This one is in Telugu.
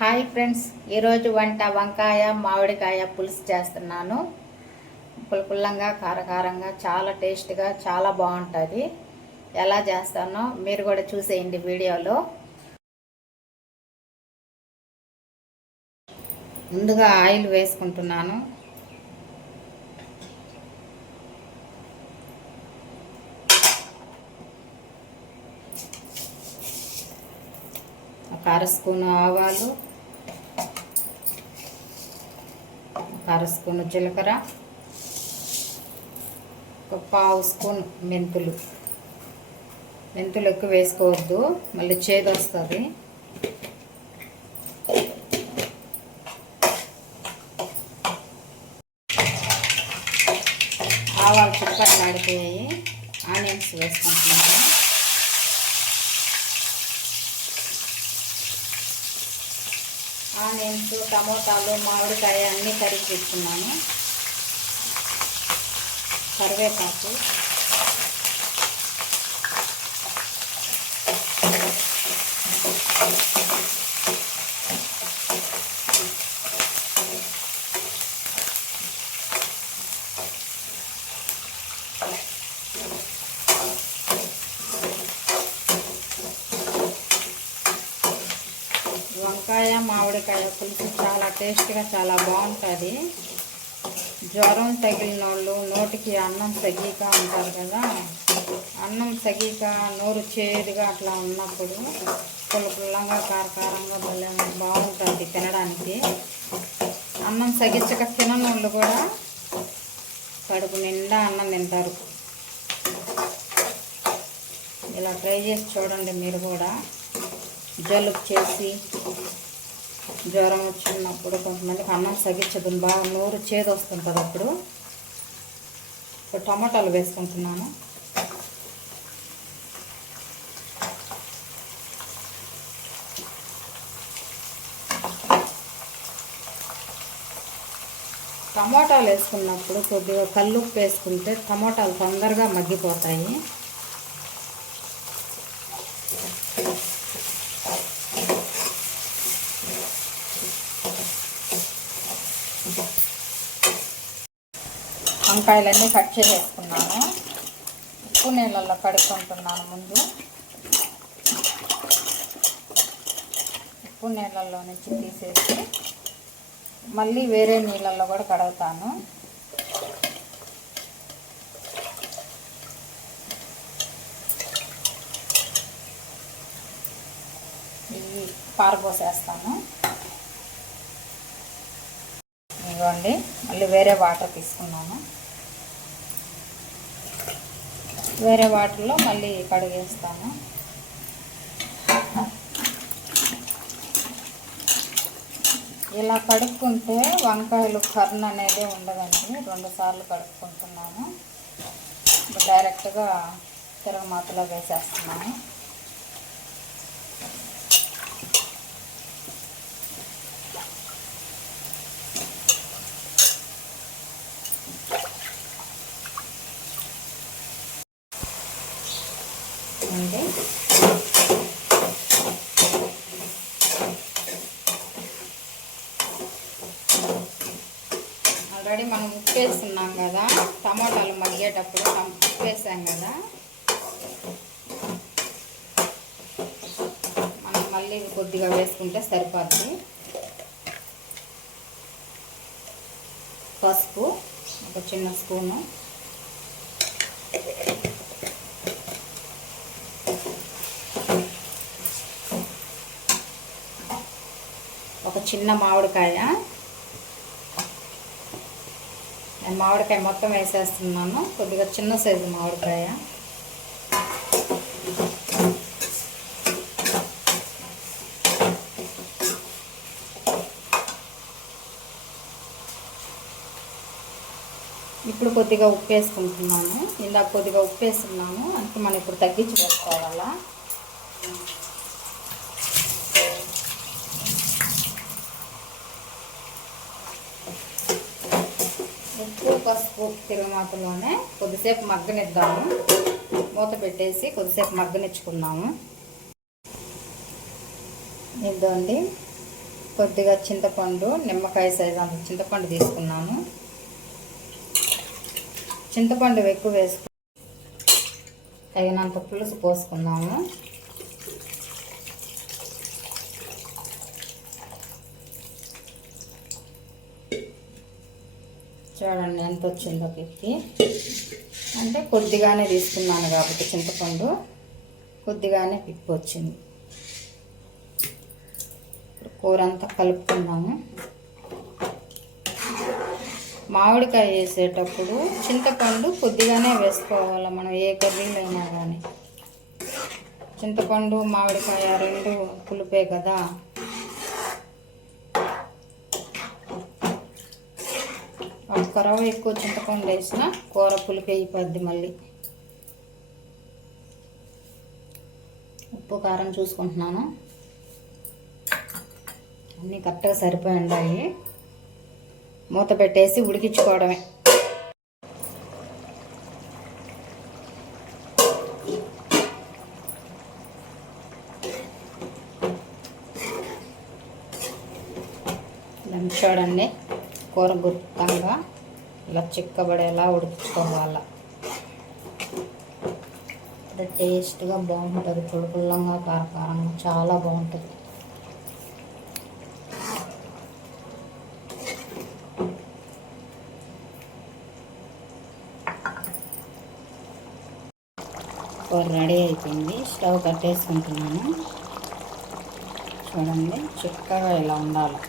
హాయ్ ఫ్రెండ్స్ ఈరోజు వంట వంకాయ మామిడికాయ పులుసు చేస్తున్నాను. పుల్లపుల్లంగా కారకారంగా చాలా టేస్ట్గా చాలా బాగుంటుంది. ఎలా చేస్తానో మీరు కూడా చూసేయండి వీడియోలో. ముందుగా ఆయిల్ వేసుకుంటున్నాను. ఒక అర స్పూన్ ఆవాలు ఒక అర స్పూన్ జీలకర్ర ఒక పావు స్పూన్ మెంతులు. మెంతులు ఎక్కువ వేసుకోవద్దు మళ్ళీ చేదు వస్తుంది ఆవాలు చిక్కట్లు ఆడిపోయాయి ఆనియన్స్ వేసుకుంటున్నాను. ఆనియన్స్ టమోటాలు మామిడికాయ అన్నీ కరిగి పెట్టుకున్నాను. కరివేపాకు వంకాయ మామిడికాయ పులుసు చాలా టేస్ట్గా చాలా బాగుంటుంది. జ్వరం తగిలిన వాళ్ళు నోటికి అన్నం సగీక ఉంటారు కదా అన్నం సగీక నోరు చేదుగా అట్లా ఉన్నప్పుడు పుల్లపుల్లంగా కారకారంగా భలే బాగుంటుంది తినడానికి. అన్నం సగించక తినని వాళ్ళు కూడా కడుపు నిండా అన్నం తింటారు. ఇలా ట్రై చేసి చూడండి మీరు కూడా. జలుబు చేసి జ్వరం వచ్చినప్పుడు కొంతమందికి అన్నం సగించదు బాగా నోరు చేదు వస్తుంటుంది అప్పుడు. ఇప్పుడు టమాటాలు వేసుకుంటున్నాను. టమాటాలు వేసుకున్నప్పుడు కొద్దిగా కల్లుప్పు వేసుకుంటే టమాటాలు తొందరగా మగ్గిపోతాయి. వంకాయలన్నీ కట్ చేసేసుకున్నాను. ఉప్పు నీళ్ళల్లో కడుక్కుంటున్నాను ముందు. ఉప్పు నీళ్ళల్లో నుంచి తీసేసి మళ్ళీ వేరే నీళ్ళల్లో కూడా కడుగుతాను. ఇవి పారబోసేస్తాను. ఇవ్వండి మళ్ళీ వేరే వాటర్ తీసుకున్నాను. వేరే వాటర్లో మళ్ళీ కడిగేస్తాను. ఇలా కడుక్కుంటే వంకాయలు కర్న్ అనేది ఉండదండి. రెండు సార్లు కడుక్కుంటున్నాను. డైరెక్ట్గా తిరగమాతలో వేసేస్తున్నాను. ఉంది ఆల్రెడీ మనం ఉప్పు వేస్తున్నాం కదా టమాటాలు మగ్గేటప్పుడు ఉప్పు వేసాం కదా మనం మళ్ళీ కొద్దిగా వేసుకుంటే సరిపోద్ది. పసుపు ఒక చిన్న స్పూను. చిన్న మామిడికాయ. నేను మామిడికాయ మొత్తం వేసేస్తున్నాను. కొద్దిగా చిన్న సైజు మామిడికాయ. ఇప్పుడు కొద్దిగా ఉప్పు వేసుకుంటున్నాను ఇందాక కొద్దిగా ఉప్పు వేస్తున్నాను అందుకే మనం ఇప్పుడు తగ్గించి పెట్టుకోవాలా ఉప్పు పసుపు తిరుగుమాతలోనే కొద్దిసేపు మగ్గనిద్దాము. మూత పెట్టేసి కొద్దిసేపు మగ్గనిచ్చుకుందాము ఇద్దండి కొద్దిగా చింతపండు నిమ్మకాయ సైజు అంత చింతపండు తీసుకున్నాము. చింతపండు ఎక్కువ వేసుకు తగినంత పులుసు పోసుకున్నాము. చూడండి ఎంత వచ్చిందో పిక్కి అంటే కొద్దిగానే తీసుకున్నాను కాబట్టి చింతపండు. కొద్దిగానే పిక్కు వచ్చింది. ఇప్పుడు కూర అంతా కలుపుకుందాము. మామిడికాయ వేసేటప్పుడు చింతపండు కొద్దిగానే వేసుకోవాలి. మనం ఏ కర్రీలో అయినా కానీ చింతపండు మామిడికాయ రెండు పులిపే కదా. కరవ ఎక్కువ చింతపండు వేసిన కూర పులిపి అయిపోద్ది మళ్ళీ. ఉప్పు కారం చూసుకుంటున్నాను. అన్నీ కరెక్ట్గా సరిపోయి ఉండాలి మూత పెట్టేసి ఉడికించుకోవడమే. చూడండి కూర గుప్తంగా ఇలా చిక్కబడేలా ఉడికించుకోవాలి అంటే టేస్ట్గా బాగుంటుంది. పులుపుల్లంగా కారకారంగా చాలా బాగుంటుంది. కూర రెడీ అయిపోయింది. స్టవ్ కట్టేసుకుంటున్నాను. చూడండి చిక్కగా ఇలా ఉండాలి.